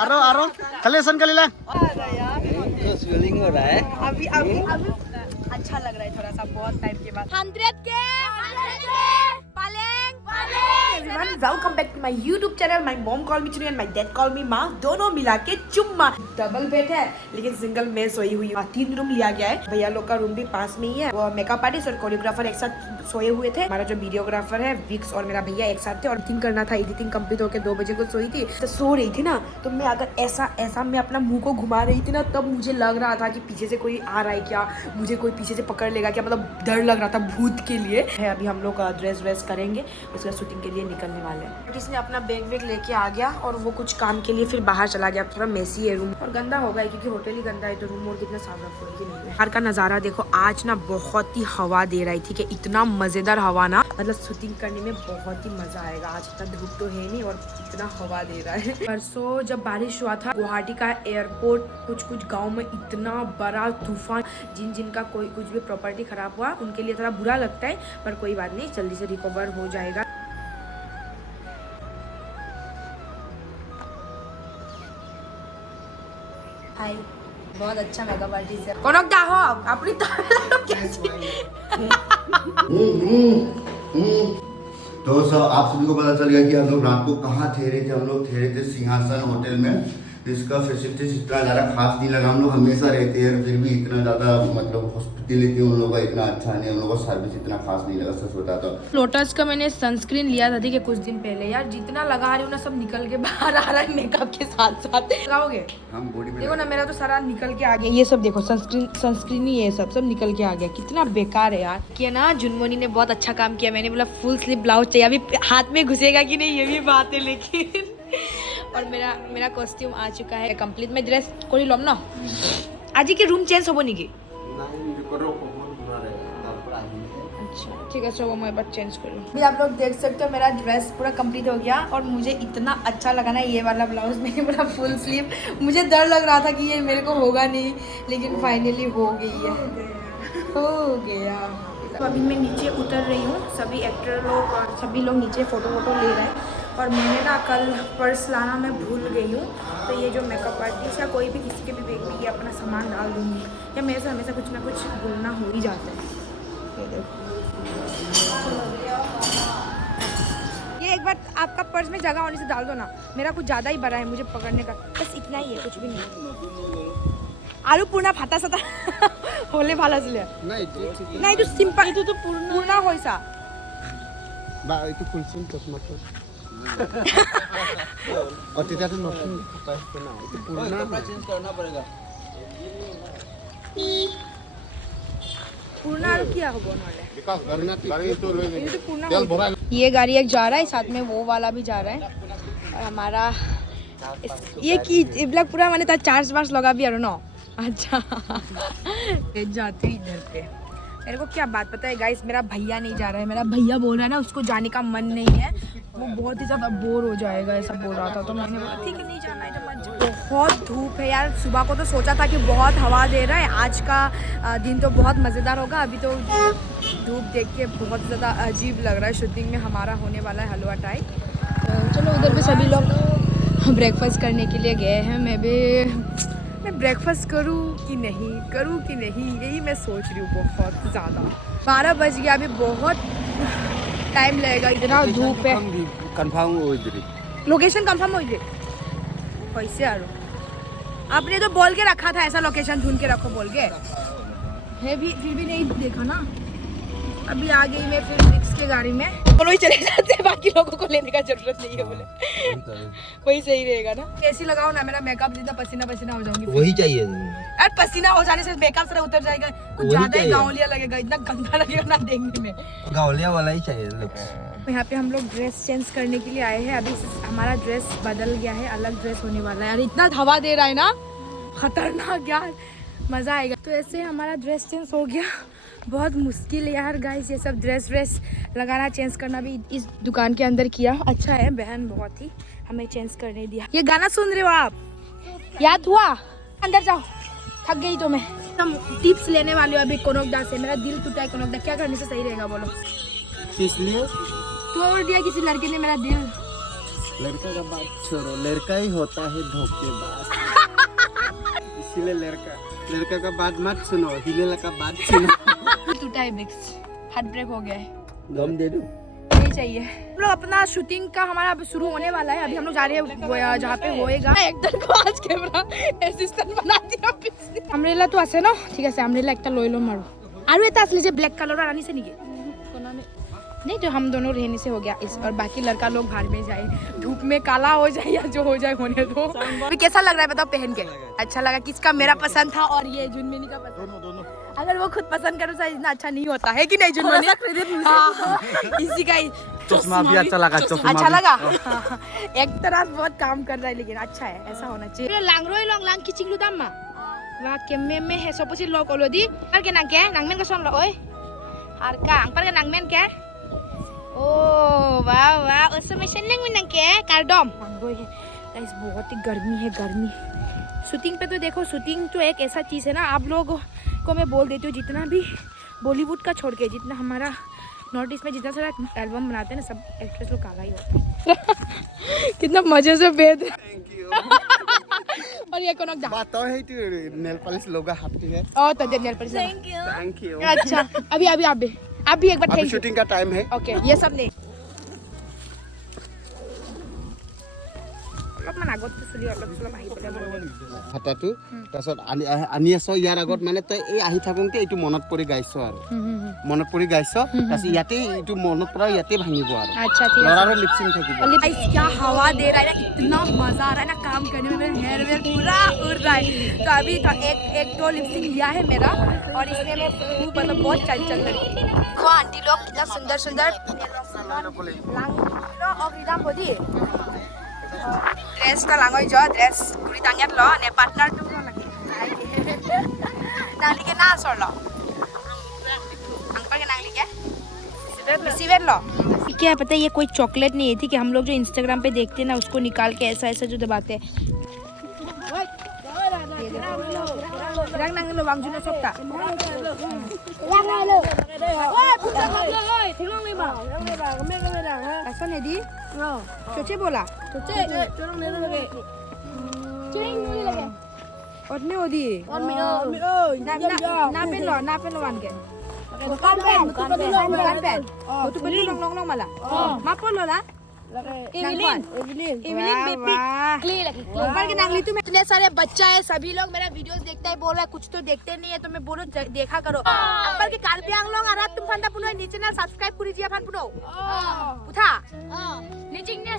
आरो कलेक्शन कर ले। स्वेलिंग हो रहा है अभी अच्छा लग रहा है थोड़ा सा बहुत टाइम के बाद। 100 के welcome back to my YouTube channel. My mom call me Chuni and my dad call me माँ, दोनों मिला के चुम्मा। डबल बेड है लेकिन सिंगल में सोई हुई हूँ। 3 रूम लिया गया है। भैया लोग का रूम भी पास में ही है। वो मेकअप आर्टिस्ट और कोरियोग्राफर एक साथ सोए हुए थे। हमारा जो वीडियोग्राफर है विक्स और मेरा भैया एक साथ थे और एडिटिंग करना था। एडिटिंग कंप्लीट होकर 2 बजे को सोई थी। तो सो रही थी ना, तो मैं अगर ऐसा मैं अपना मुंह को घुमा रही थी ना, तब मुझे लग रहा था कि पीछे से कोई आ रहा है क्या, मुझे कोई पीछे से पकड़ लेगा क्या, मतलब डर लग रहा था भूत के लिए। अभी हम लोग ड्रेस व्रेस करेंगे, उसका शूटिंग के लिए निकलने वाले हैं। इसने अपना बैग वेग लेके आ गया और वो कुछ काम के लिए फिर बाहर चला गया। थोड़ा मेसी है रूम और गंदा होगा क्योंकि होटल ही गंदा है, तो रूम और कितना साफ रखोगे नहीं। बाहर का नजारा देखो। आज ना बहुत ही हवा दे रही थी कि इतना मजेदार हवा ना, मतलब शूटिंग करने में बहुत ही मजा आएगा। आज इतना धूप तो है नहीं और इतना हवा दे रहा है। परसों जब बारिश हुआ था गुवाहाटी का एयरपोर्ट कुछ गाँव में इतना बड़ा तूफान, जिनका कोई कुछ भी प्रॉपर्टी खराब हुआ उनके लिए थोड़ा बुरा लगता है, पर कोई बात नहीं, जल्दी से रिकवर हो जाएगा। हाय, बहुत अच्छा मेकअप आर्टिस्ट है। कौन क्या हो अपनी तो सब आप सभी को पता चल गया कि हम लोग रात को कहाँ ठहरे थे। हम लोग ठहरे थे सिंहासन होटल में। इसका फैसिलिटीज इतना ज़्यादा खास नहीं लगा। हम लोग हमेशा रहते हैं फिर भी इतना ज़्यादा मतलब हॉस्पिटलिटी उन लोगों का इतना अच्छा नहीं, उन लोगों का सर्विस इतना खास नहीं लगा, सच बता तो। लोटस का मैंने सनस्क्रीन लिया था ठीक है कुछ दिन पहले। यार जितना लगा रही हूँ ना सब निकल के बाहर आ रहा है मेकअप के साथ साथ। लगाओगे हम बॉडी में देखो ना, मेरा तो सारा निकल के आ गया। ये सब देखो सनस्क्रीन ही है, सब निकल के आ गया। कितना बेकार है यार। कि ना जुनमोनी ने बहुत अच्छा काम किया। मैंने बोला फुल स्लीव ब्लाउज चाहिए, अभी हाथ में घुसेगा कि नहीं ये भी बात है। लेकिन और मेरा कॉस्ट्यूम आ चुका है कंप्लीट। मैं ड्रेस कोई लम ना आज ही के रूम चेंज हो नहीं की। अच्छा ठीक है, चलो मैं बस चेंज कर लूँ। अभी आप लोग देख सकते हो मेरा ड्रेस पूरा कंप्लीट हो गया और मुझे इतना अच्छा लगा ना ये वाला ब्लाउज। मैंने पूरा फुल स्लीव, मुझे डर लग रहा था कि ये मेरे को होगा नहीं, लेकिन फाइनली हो गई है, हो गया। तो अभी मैं नीचे उतर रही हूँ। सभी एक्टर लोग और सभी लोग नीचे फ़ोटो ले रहे हैं और मैंने ना कल पर्स लाना मैं भूल गई हूँ। तो ये जो मेकअप आर्टिस्ट या कोई भी किसी के भी बैग में ये अपना सामान डाल दूँगी, या मेरे से हमेशा कुछ ना कुछ भूलना हो ही जाता है। ये देखो, ये एक बार आपका पर्स में जगह होने से डाल दो ना। मेरा कुछ ज़्यादा ही बड़ा है मुझे पकड़ने का, बस इतना ही है, कुछ भी नहीं। आलू पूर्णा फाटा साता होले भाला चले नहीं तो सिंपल तो पूर्णा होइसा বা এইটো ফুলচুন টমাটো और तेरा तो नতুन पता है ना, ये पुराना चेंज करना पड़ेगा। पूर्णा क्या हो बोन वाले विकास करना गाड़ी तो ले ये तो पूर्णा। ये गाड़ी एक जा रहा है, साथ में वो वाला भी जा रहा है और हमारा ये की ब्लॉग पूरा मैंने 4 लगा भी ना। अच्छा जाते इधर पे। मेरे को क्या बात पता है गाइस, मेरा भैया नहीं जा रहा है। मेरा भैया बोल रहा है ना उसको जाने का मन नहीं है, वो बहुत ही ज़्यादा बोर हो जाएगा ऐसा बोल रहा था। तो मैंने बोला ठीक है नहीं जाना है तो मत जाओ। बहुत धूप है यार। सुबह को तो सोचा था कि बहुत हवा दे रहा है, आज का दिन तो बहुत मज़ेदार होगा। अभी तो धूप देख के बहुत ज़्यादा अजीब लग रहा है। शूटिंग में हमारा होने वाला है हलवा टाइप। तो चलो उधर भी सभी लोग ब्रेकफास्ट करने के लिए गए हैं। मैं ब्रेकफास्ट करूं कि नहीं यही मैं सोच रही हूँ। बहुत ज़्यादा 12 बज गया, अभी बहुत टाइम लगेगा, इतना धूप है। कंफर्म हो इधर, लोकेशन कंफर्म हो गई कैसे आ रहा? आपने तो बोल के रखा था ऐसा लोकेशन ढूंढ के रखो बोल के है भी, फिर भी नहीं देखा ना। अभी आ गई मैं फिर रिक्स के गाड़ी में। दोनों ही चले जाते हैं, बाकी लोगों को लेने का जरूरत नहीं है बोले। वही सही रहेगा ना। कैसी लगाओ ना, मेरा मेकअप जितना पसीना हो जाऊंगी। वही चाहिए यार पसीना हो जाने से मेकअप सारा उतर जाएगा, कुछ ज्यादा ही गाँवलिया लगेगा, इतना गंदा लगेगा ना देखने में। गाँवलिया वाला ही चाहिए लुक। यहाँ पे हम लोग ड्रेस चेंज करने के लिए आए हैं। अभी हमारा ड्रेस बदल गया है, अलग ड्रेस होने वाला है। यार इतना हवा दे रहा है ना, खतरनाक यार, मज़ा आएगा। तो ऐसे हमारा ड्रेस चेंज हो गया। बहुत मुश्किल है यार गाइस, ये सब ड्रेस लगाना चेंज करना भी इस दुकान के अंदर किया। अच्छा है बहन बहुत ही हमें चेंज करने दिया। ये गाना सुन रहे हो आप, याद हुआ? अंदर जाओ, थक गई तो मैं। हम टिप्स लेने वाले हो अभी कोनोकदा से। मेरा दिल टूटा है कोनोकदा, क्या करने से सही रहेगा बोलो? इसलिए तोड़ दिया किसी लड़के ने मेरा दिल। लड़का का बात छोड़ो, लड़का ही होता है धोखेबाज। इसीलिए लड़का का बात मत सुनो, हिलेला का बात सुनो। टूटा है बिक्स, हार्ट ब्रेक हो गया है। दम दे दूं? नहीं चाहिए। हम लोग अपना शूटिंग का हमारा अब शुरू होने वाला है। अभी हम लोग जा रहे हैं जहाँ पे होएगा। एक्टर को आज कैमरा असिस्टेंट बना दिया। अम्ब्रेला तो আছে ना? ठीक है, अम्ब्रेला একটা লৈ লম আৰু এটা আসলে যে ব্ল্যাক কালার আনিছে নেকি? नहीं तो हम दोनों रहने से हो गया इस, और बाकी लड़का लोग बाहर में जाए, धूप में काला हो जाए या जो हो जाए होने दो। अभी कैसा लग रहा है बताओ पहन के? अच्छा लगा? किसका? मेरा पसंद था और ये जुनमनी का पसंद। दोनों। अगर वो खुद पसंद करे तो इतना अच्छा नहीं होता है कि नहीं जुनमनी? इसी का ही चश्मा भी अच्छा लगा। अच्छा लगा। एक तरह बहुत काम कर रहा है लेकिन अच्छा है, ऐसा होना चाहिए। लांगरोई लोग लांग की चिंगलू दाम मा wah kemme he soposi lo kolodi par ke nangke nangmen ka son lo oi harka ang par ke nangmen ke oh वाह उस समय seneng min nangke kardom mangoy है गाइस। बहुत ही गर्मी है, गर्मी। शूटिंग पे तो देखो, शूटिंग तो एक ऐसा चीज़ है ना, आप लोगों को मैं बोल देती हूँ, जितना भी बॉलीवुड का छोड़ के जितना हमारा नॉर्थ ईस्ट में जितना सारा एल्बम बनाते हैं ना, सब एक्ट्रेस लोग काला ही होता है। कितना मजे से बेद। और ये कौन बात है कि नेल पॉलिश लोगा हाथी है। ओ तो नेल पॉलिश। Thank you. अच्छा अभी आप भी एक बार अभी शूटिंग का टाइम है। ओके ये सब नहीं অলপমান আগত চলি অলপ চলপ আহি পৰে হাতাটো তাৰপিছত আনি আছো ইয়াৰ আগত মানে তই এই আহি থাকোঁতে এইটো মনত পৰি গাইছ আৰু মনত পৰি গাইছ তাৰপিছত ইয়াতে এইটো মনত পৰা ইয়াতে ভাঙিব আৰু अच्छा ठीक है। লৰাৰো লিপसिंग থাকিব। गाइस क्या हवा दे रहा है ना, इतना मजा आ रहा है ना काम करने में, मेरा हेयर वेयर पूरा उड़ रहा है। तो अभी तो एक दो लिपसिंग लिया है मेरा, और इसमें मैं मतलब बहुत चल लगी। वो आंटी लोग कितना सुंदर लांग होती ड्रेस का लांगोई जो ड्रेस कुड़ी तांगियात लो ने पार्टनर टू लो लगे नांगली के ना सोर लो अंकल के नांगली के सिवेर लो। क्या है पता है, ये कोई चॉकलेट नहीं है, ठीक है? हम लोग जो इंस्टाग्राम पे देखते हैं ना, उसको निकाल के ऐसा ऐसा जो दबाते हैं। रंग नांगल लो वांग जुने सोक्ता ऐसा नहीं दी चोचे बोला और नहीं होती ना पेन लो वन के bukan pen itu beli long malah mapo lo lah Evelyn baby ऊपर के नांगली तू इतने सारे बच्चा है, सभी लोग मेरा वीडियोस देखता है, बोल रहा है कुछ तो देखते नहीं है, तो मैं बोलो देखा करो। अंकल के कार्बियांग लोग आ रहा तुम फंदा पुनो नीचे ना सब्सक्राइब पूरी जिया फन पुनो उठा नीचे ने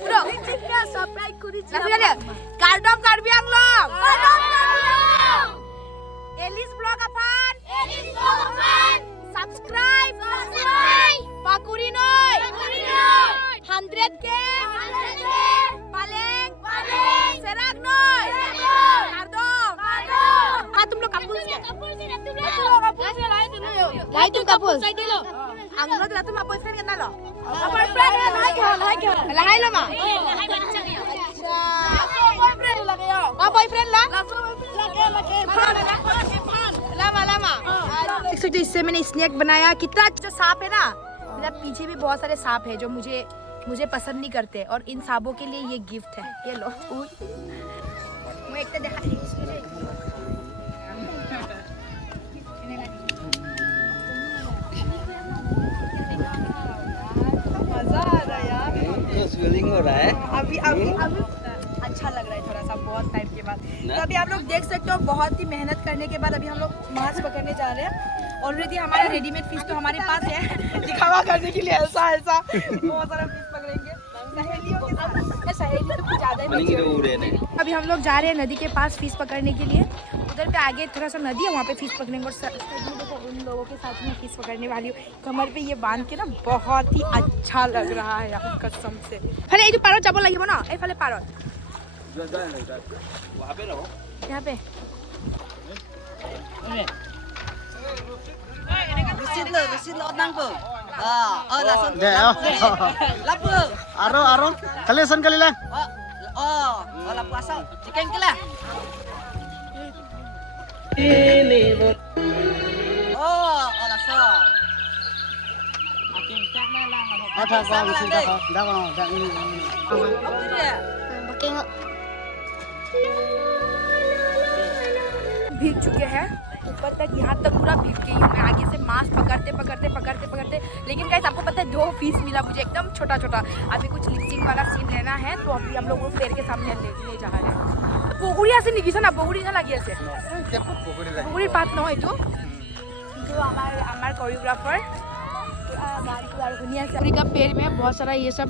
पुनो नीचे सब्सक्राइब पूरी जिया कार्डम कार्बियांग लोग एलिस ब्लॉग अपन सब्सक्राइब पाकुरी नोय 100 के पालेंग सेराग नोय कार्डम हां तुम लोग कपूल से लाई तुम कपूल ang lo tuh mah boyfriend kita lo boyfriend lahai lo mah boyfriend lagi yo boyfriend lah lama देख सकते हो, इससे मैंने स्नैक बनाया। कितना जो सांप है ना, मेरा पीछे भी बहुत सारे सांप है जो मुझे पसंद नहीं करते, और इन सांपों के लिए ये गिफ्ट है। ये लो मैं एक देखा मजा आ रहा है यार। स्वेलिंग हो रहा है अभी अच्छा लग रहा है थोड़ा सा बहुत टाइम के बाद। तो अभी आप लोग देख सकते हो, बहुत ही मेहनत करने के बाद अभी हम लोग माछ पकड़ने जा रहे हैं। ऑलरेडी हमारा रेडीमेड फिश तो हमारे पास है, दिखावा करने के लिए ऐसा बहुत सारा फिश पकड़ेंगे सहेलियों तो कुछ ज्यादा ही। अभी हम लोग जा रहे हैं नदी के पास फिश पकड़ने के लिए। उधर पे आगे थोड़ा सा नदी है, वहाँ पे फिश पकड़ेंगे। और देखो उन लोगों के साथ में फिश पकड़ने वाली हूँ, कमर पे ये बांध के ना बहुत ही अच्छा लग रहा है यार कसम से। अरे ये जो पारो चावल लगी ना, ए फले पारो वहाँ पे रहो यहाँ पे Resit lo nang po. Lason. Lapo. Aro kalisan kali lang. Lapo asal. Chicken kila. Lason. था कौन सीधा था दावा भीग चुके हैं ऊपर तक, यहाँ तक पूरा भीग गई हूँ मैं आगे से मास्क पकड़ते। लेकिन गाइस आपको पता है 2 पीस मिला मुझे एकदम छोटा। अभी कुछ लिपसिंग वाला सीन लेना है तो अभी हम लोग वो फ्लेयर के सामने ले जा रहे हैं। बगुड़ी আছে নেকি না বগুড়ি না লাগি আছে বগুড়ির পাত নহয় এইটো जो हमारे कोरियोग्राफर गाड़ी का पेड़ में बहुत सारा ये सब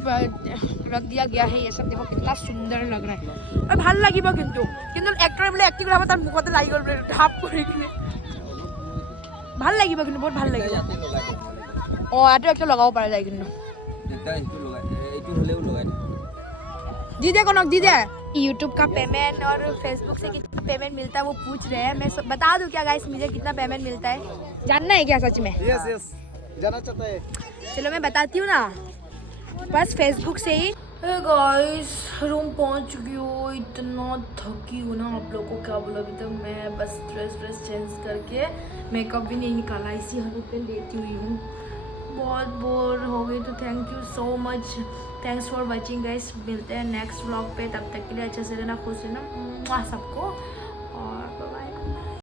रख दिया गया है। ये सब देखो कितना सुंदर लग रहा है और ভাল লাগিব কিন্তু एक्टर बोले एक्टिंग कराबो तार मुखते लागि गल बोले ढाप কৰি কিনে ভাল লাগিব কিন্তু বহুত ভাল লাগিব। ও আটো একটা লগাব পারা যায় কিন্তু এইটো হলেও লগাই दीदी को दीदी YouTube का पेमेंट और Facebook से कितना पेमेंट मिलता है वो पूछ रहे हैं। मैं बता दूं क्या गाइस मुझे कितना पेमेंट मिलता है जानना है क्या सच में? यस जाना चाहता है। चलो मैं बताती हूँ ना बस Facebook से ही। गाइस रूम पहुँच चुकी हूँ, इतना थकी हूँ ना आप लोगों को क्या बोला। अभी तक मैं बस ड्रेस चेंज करके मेकअप भी नहीं निकाला, इसी हालत पे लेटी हुई हूँ। बहुत बोर हो गई तो thank you so much, thanks for watching guys. मिलते हैं नेक्स्ट व्लॉग पे, तब तक के लिए अच्छे से रहना, खुश रहना सबको।